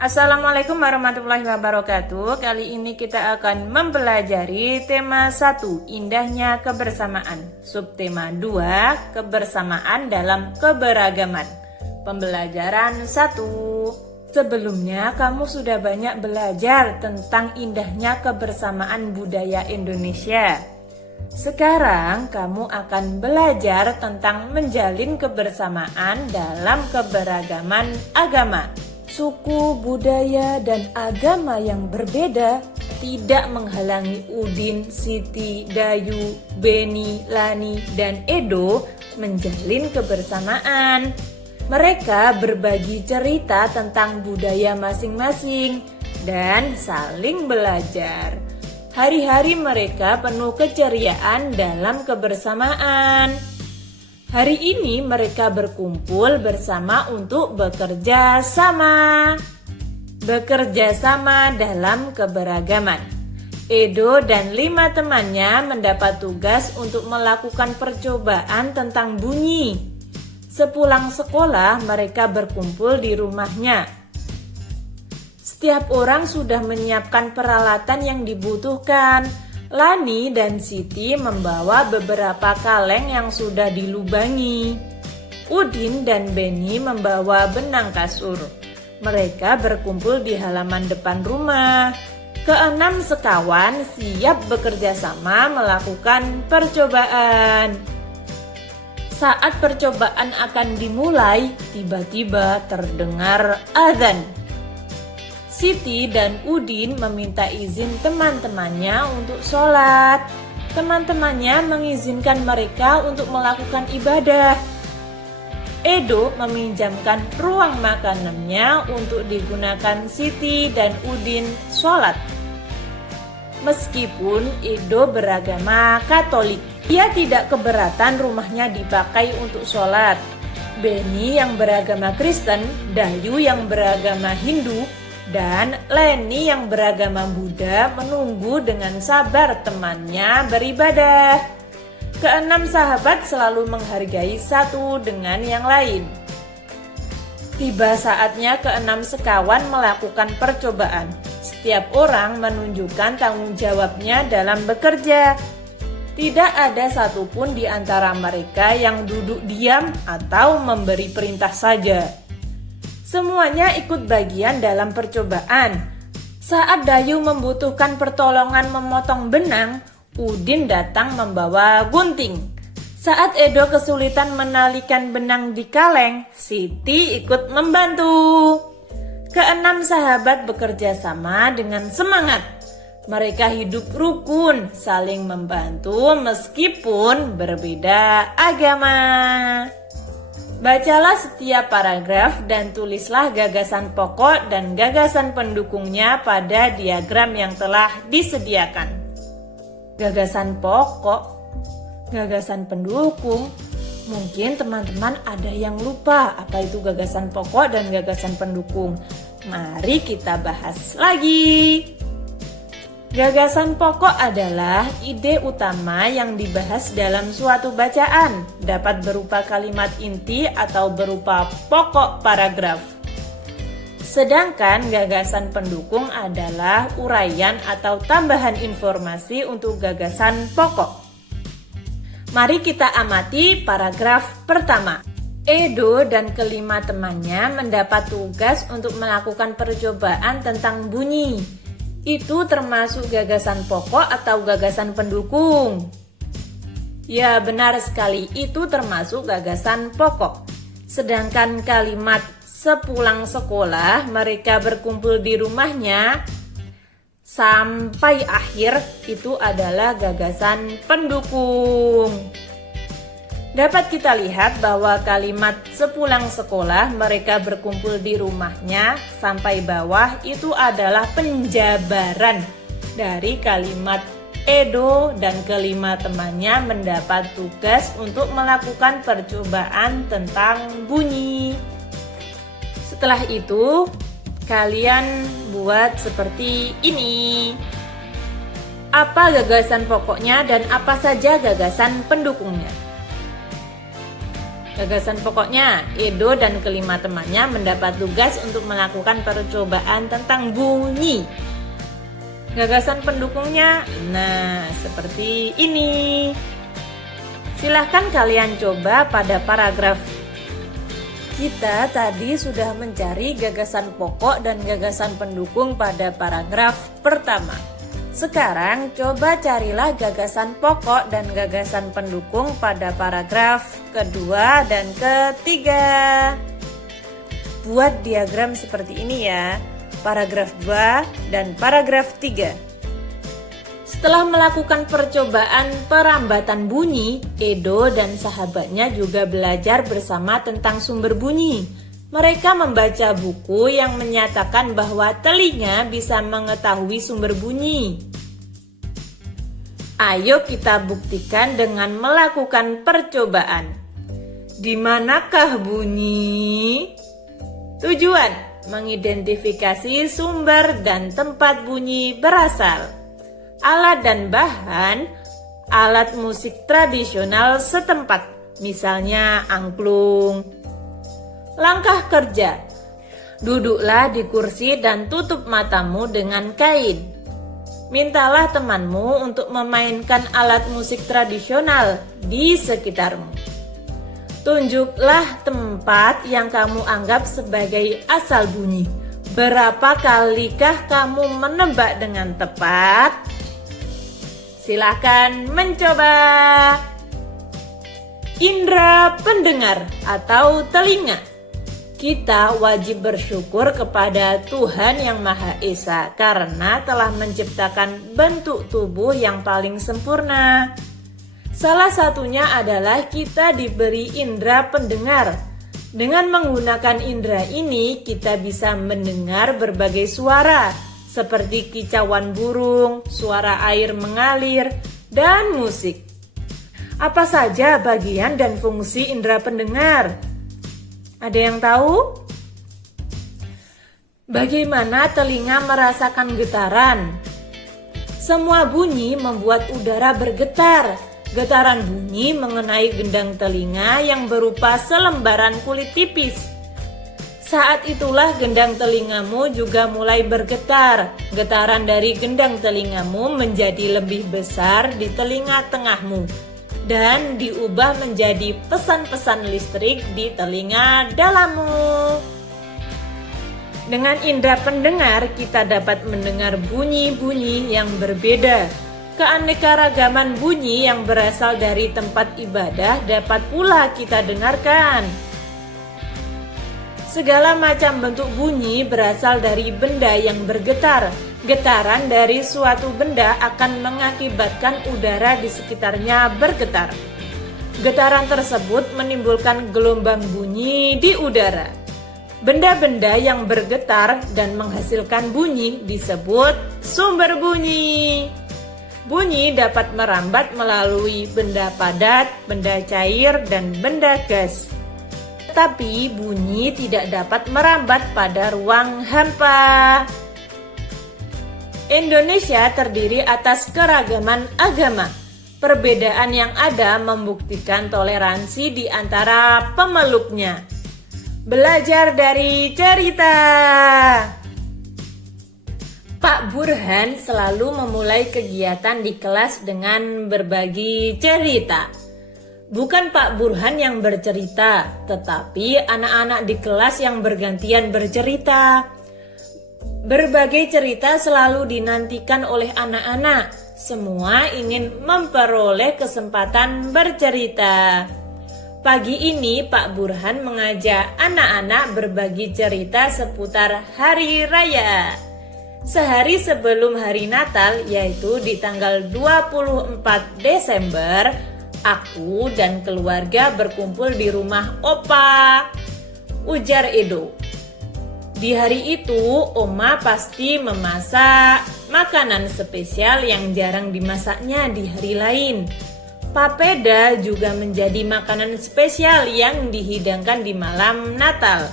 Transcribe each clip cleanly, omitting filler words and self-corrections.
Assalamualaikum warahmatullahi wabarakatuh. Kali ini kita akan mempelajari tema 1, indahnya kebersamaan. Subtema 2, kebersamaan dalam keberagaman. Pembelajaran 1. Sebelumnya kamu sudah banyak belajar tentang indahnya kebersamaan budaya Indonesia. Sekarang kamu akan belajar tentang menjalin kebersamaan dalam keberagaman agama. Suku, budaya, dan agama yang berbeda tidak menghalangi Udin, Siti, Dayu, Beni, Lani, dan Edo menjalin kebersamaan. Mereka berbagi cerita tentang budaya masing-masing dan saling belajar. Hari-hari mereka penuh keceriaan dalam kebersamaan. Hari ini mereka berkumpul bersama untuk bekerja sama. Bekerja sama dalam keberagaman. Edo dan 5 temannya mendapat tugas untuk melakukan percobaan tentang bunyi. Sepulang sekolah, mereka berkumpul di rumahnya. Setiap orang sudah menyiapkan peralatan yang dibutuhkan. Lani dan Siti membawa beberapa kaleng yang sudah dilubangi. Udin dan Beni membawa benang kasur. Mereka berkumpul di halaman depan rumah. Keenam sekawan siap bekerja sama melakukan percobaan. Saat percobaan akan dimulai, tiba-tiba terdengar azan. Siti dan Udin meminta izin teman-temannya untuk sholat. Teman-temannya mengizinkan mereka untuk melakukan ibadah. Edo meminjamkan ruang makanannya untuk digunakan Siti dan Udin sholat. Meskipun Edo beragama Katolik, ia tidak keberatan rumahnya dipakai untuk sholat. Beni yang beragama Kristen, Dayu yang beragama Hindu, dan Leni yang beragama Buddha menunggu dengan sabar temannya beribadah. Keenam sahabat selalu menghargai satu dengan yang lain. Tiba saatnya keenam sekawan melakukan percobaan. Setiap orang menunjukkan tanggung jawabnya dalam bekerja. Tidak ada satupun di antara mereka yang duduk diam atau memberi perintah saja. Semuanya ikut bagian dalam percobaan. Saat Dayu membutuhkan pertolongan memotong benang, Udin datang membawa gunting. Saat Edo kesulitan menalikan benang di kaleng, Siti ikut membantu. Keenam sahabat bekerja sama dengan semangat. Mereka hidup rukun, saling membantu meskipun berbeda agama. Bacalah setiap paragraf dan tulislah gagasan pokok dan gagasan pendukungnya pada diagram yang telah disediakan. Gagasan pokok, gagasan pendukung. Mungkin teman-teman ada yang lupa apa itu gagasan pokok dan gagasan pendukung. Mari kita bahas lagi. Gagasan pokok adalah ide utama yang dibahas dalam suatu bacaan, dapat berupa kalimat inti atau berupa pokok paragraf. Sedangkan gagasan pendukung adalah uraian atau tambahan informasi untuk gagasan pokok. Mari kita amati paragraf pertama. Edo dan kelima temannya mendapat tugas untuk melakukan percobaan tentang bunyi. Itu termasuk gagasan pokok atau gagasan pendukung? Ya, benar sekali, itu termasuk gagasan pokok. Sedangkan kalimat sepulang sekolah mereka berkumpul di rumahnya sampai akhir itu adalah gagasan pendukung. Dapat kita lihat bahwa kalimat sepulang sekolah mereka berkumpul di rumahnya sampai bawah itu adalah penjabaran dari kalimat Edo dan kelima temannya mendapat tugas untuk melakukan percobaan tentang bunyi. Setelah itu kalian buat seperti ini. Apa gagasan pokoknya dan apa saja gagasan pendukungnya? Gagasan pokoknya, Edo dan kelima temannya mendapat tugas untuk melakukan percobaan tentang bunyi. Gagasan pendukungnya, nah seperti ini. Silahkan kalian coba pada paragraf. Kita tadi sudah mencari gagasan pokok dan gagasan pendukung pada paragraf pertama. Sekarang coba carilah gagasan pokok dan gagasan pendukung pada paragraf kedua dan ketiga. Buat diagram seperti ini ya, paragraf 2 dan paragraf 3. Setelah melakukan percobaan perambatan bunyi, Edo dan sahabatnya juga belajar bersama tentang sumber bunyi. Mereka membaca buku yang menyatakan bahwa telinga bisa mengetahui sumber bunyi. Ayo kita buktikan dengan melakukan percobaan. Di manakah bunyi? Tujuan: mengidentifikasi sumber dan tempat bunyi berasal. Alat dan bahan: alat musik tradisional setempat, misalnya angklung. Langkah kerja: duduklah di kursi dan tutup matamu dengan kain. Mintalah temanmu untuk memainkan alat musik tradisional di sekitarmu. Tunjuklah tempat yang kamu anggap sebagai asal bunyi. Berapa kalikah kamu menebak dengan tepat? Silahkan mencoba. Indra pendengar atau telinga. Kita wajib bersyukur kepada Tuhan Yang Maha Esa karena telah menciptakan bentuk tubuh yang paling sempurna. Salah satunya adalah kita diberi indera pendengar. Dengan menggunakan indera ini, kita bisa mendengar berbagai suara, seperti kicauan burung, suara air mengalir, dan musik. Apa saja bagian dan fungsi indera pendengar? Ada yang tahu? Bagaimana telinga merasakan getaran? Semua bunyi membuat udara bergetar. Getaran bunyi mengenai gendang telinga yang berupa selembaran kulit tipis. Saat itulah gendang telingamu juga mulai bergetar. Getaran dari gendang telingamu menjadi lebih besar di telinga tengahmu dan diubah menjadi pesan-pesan listrik di telinga dalammu. Dengan indera pendengar, kita dapat mendengar bunyi-bunyi yang berbeda. Keanekaragaman bunyi yang berasal dari tempat ibadah dapat pula kita dengarkan. Segala macam bentuk bunyi berasal dari benda yang bergetar. Getaran dari suatu benda akan mengakibatkan udara di sekitarnya bergetar. Getaran tersebut menimbulkan gelombang bunyi di udara. Benda-benda yang bergetar dan menghasilkan bunyi disebut sumber bunyi. Bunyi dapat merambat melalui benda padat, benda cair, dan benda gas. Tetapi bunyi tidak dapat merambat pada ruang hampa. Indonesia terdiri atas keragaman agama. Perbedaan yang ada membuktikan toleransi di antara pemeluknya. Belajar dari cerita. Pak Burhan selalu memulai kegiatan di kelas dengan berbagi cerita. Bukan Pak Burhan yang bercerita, tetapi anak-anak di kelas yang bergantian bercerita. Berbagai cerita selalu dinantikan oleh anak-anak. Semua ingin memperoleh kesempatan bercerita. Pagi ini Pak Burhan mengajak anak-anak berbagi cerita seputar Hari Raya. Sehari sebelum hari Natal, yaitu di tanggal 24 Desember, aku dan keluarga berkumpul di rumah Opa, ujar Edo. Di hari itu, Oma pasti memasak makanan spesial yang jarang dimasaknya di hari lain. Papeda juga menjadi makanan spesial yang dihidangkan di malam Natal.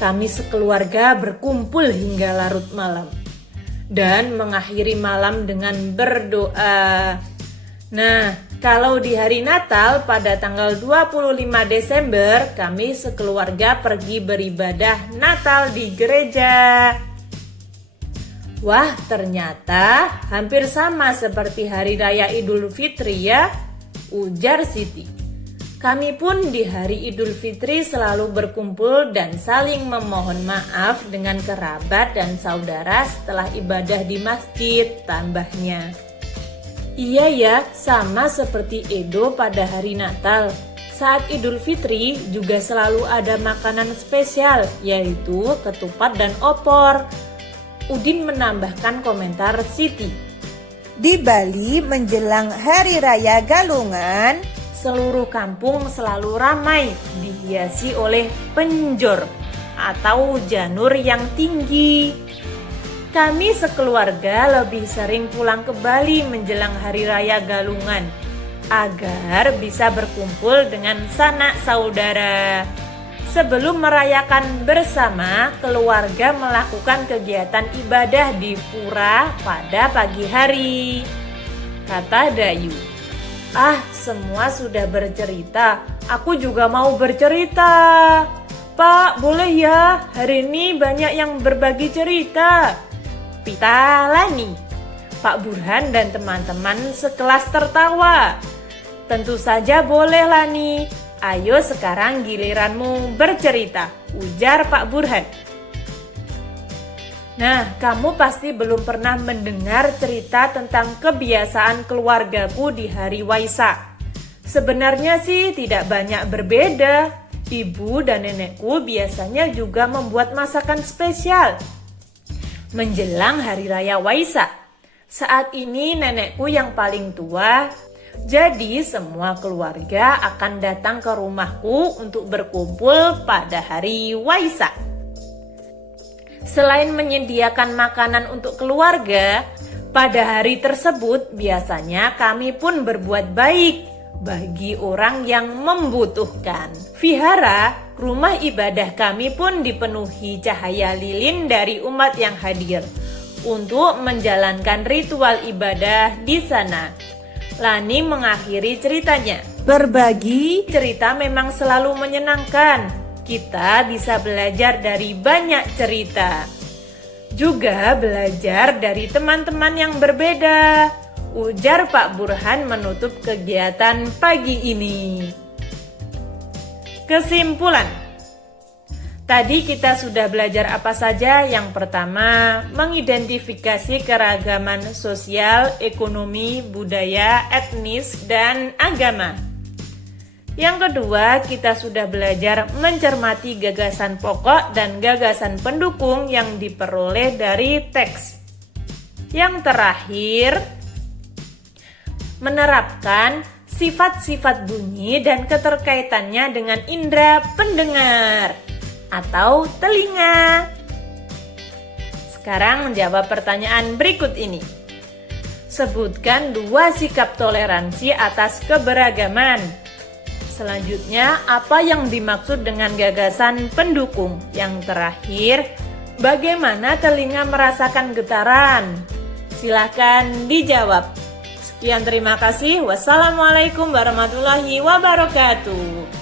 Kami sekeluarga berkumpul hingga larut malam dan mengakhiri malam dengan berdoa. Nah, Kalau di hari Natal pada tanggal 25 Desember, kami sekeluarga pergi beribadah Natal di gereja. Wah, ternyata hampir sama seperti hari raya Idul Fitri ya, ujar Siti. Kami pun di hari Idul Fitri selalu berkumpul dan saling memohon maaf dengan kerabat dan saudara setelah ibadah di masjid, tambahnya. Iya ya, sama seperti Edo pada hari Natal. Saat Idul Fitri juga selalu ada makanan spesial, yaitu ketupat dan opor. Udin menambahkan komentar Siti. Di Bali menjelang Hari Raya Galungan, Seluruh kampung selalu ramai, dihiasi oleh penjor atau janur yang tinggi. Kami sekeluarga lebih sering pulang ke Bali menjelang Hari Raya Galungan agar bisa berkumpul dengan sanak saudara. Sebelum merayakan bersama, keluarga melakukan kegiatan ibadah di pura pada pagi hari, kata Dayu. Ah, semua sudah bercerita. Aku juga mau bercerita. Pak, boleh ya? Hari ini banyak yang berbagi cerita. Pita Lani. Pak Burhan dan teman-teman sekelas tertawa. Tentu saja boleh, Lani. Ayo sekarang giliranmu bercerita, ujar Pak Burhan. Nah, kamu pasti belum pernah mendengar cerita tentang kebiasaan keluargaku di hari Waisak. Sebenarnya sih tidak banyak berbeda. Ibu dan nenekku biasanya juga membuat masakan spesial menjelang hari raya Waisak. Saat ini nenekku yang paling tua, jadi semua keluarga akan datang ke rumahku untuk berkumpul pada hari Waisak. Selain menyediakan makanan untuk keluarga, pada hari tersebut biasanya kami pun berbuat baik bagi orang yang membutuhkan. Vihara, rumah ibadah kami pun dipenuhi cahaya lilin dari umat yang hadir untuk menjalankan ritual ibadah di sana. Lani mengakhiri ceritanya. Berbagi cerita memang selalu menyenangkan. Kita bisa belajar dari banyak cerita. Juga belajar dari teman-teman yang berbeda, ujar Pak Burhan menutup kegiatan pagi ini. Kesimpulan. Tadi kita sudah belajar apa saja? Yang pertama, mengidentifikasi keragaman sosial, ekonomi, budaya, etnis, dan agama. Yang kedua, kita sudah belajar mencermati gagasan pokok dan gagasan pendukung yang diperoleh dari teks. Yang terakhir, menerapkan sifat-sifat bunyi dan keterkaitannya dengan indera pendengar atau telinga. Sekarang menjawab pertanyaan berikut ini. Sebutkan 2 sikap toleransi atas keberagaman. Selanjutnya, apa yang dimaksud dengan gagasan pendukung? Yang terakhir, bagaimana telinga merasakan getaran? Silakan dijawab. Sekian, terima kasih. Wassalamualaikum warahmatullahi wabarakatuh.